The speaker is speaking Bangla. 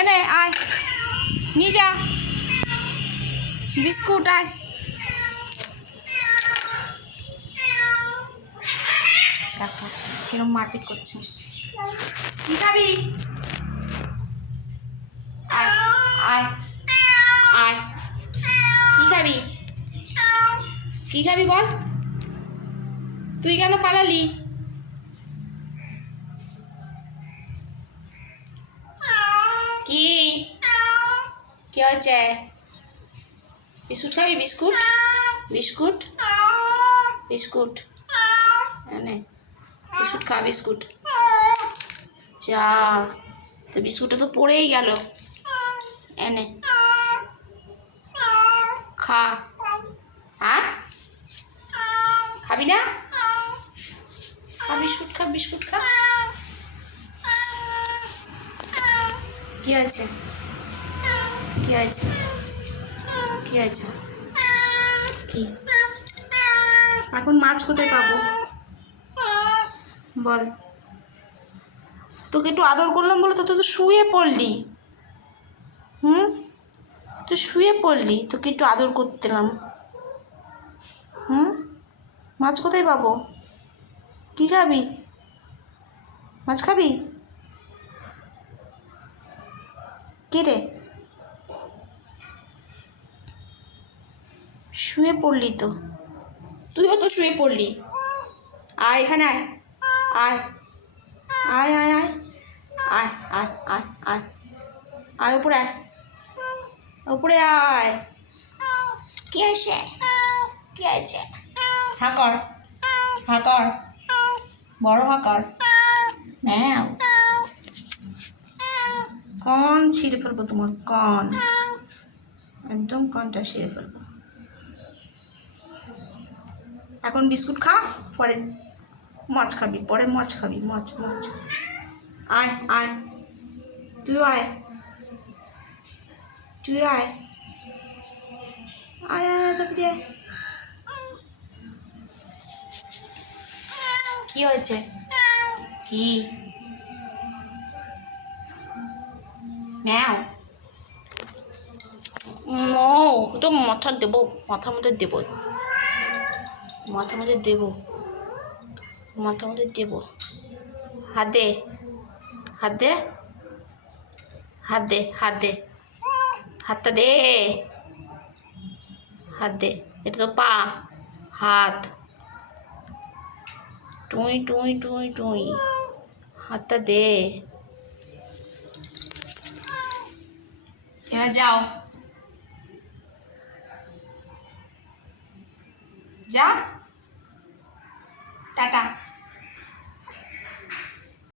এনে আয়, নিয়ে যা বিস্কুট। আয়, দেখো কিরম মারপিট করছে। কি খাবি? আয় আয় আয়, কি খাবি? কি খাবি বল? তুই কেন পালালি? কি কি হয়েছে? বিস্কুট খাবি? বিস্কুট বিস্কুট বিস্কুট এনে বিস্কুট খা, বিস্কুট। যা, তো বিস্কুটটা তো পড়েই গেল। এনে খা। হ্যাঁ, খাবি না? খা বিস্কুট, খা বিস্কুট খা। কি হয়েছে? কি হয়েছে? কি হয়েছে? কি এখন মাছ কোথায় পাবো বল? তোকে একটু আদর করলাম বলে তো তুই শুয়ে পড়লি। তুই শুয়ে পড়লি, তোকে একটু আদর করতেলাম। মাছ কোথায় পাবো? কি খাবি? মাছ খাবি? কে রে? শুয়ে পড়লি তো, তুইও তো শুয়ে পড়লি। আয় এখানে, আয় আয় আয় আয় আয় আয় আয় আয় আয় আয়, উপরে আয়, উপরে আয়। কি হয়েছে? কি হয়েছে? হা কর, হা কর, বড় হা কর। ম্যাও, কান ছিঁড়ে ফেলবো তোমার, কান একদম কানটা ছিঁড়ে ফেলবো। এখন বিস্কুট খা, পরে মাছ খাবি, পরে মাছ খাবি। মাছ মাছ। আয় আয়, তুইও আয়, তুইও আয়, আয় আয় তাড়াতাড়ি আয়। কি হয়েছে? কি ম্যাও? তো মাথা দেবো, মাথার মধ্যে দেবো, মাথার মধ্যে দেবো, মাথার মধ্যে দেবো। হাত দে, হাত দে, হাত দে, হাত দে, হাতটা দে, হাত দে। এটা তো পা, হাত। টুই টুই টুই টুই, হাতটা দে। এবার যাও, যা, টাটা।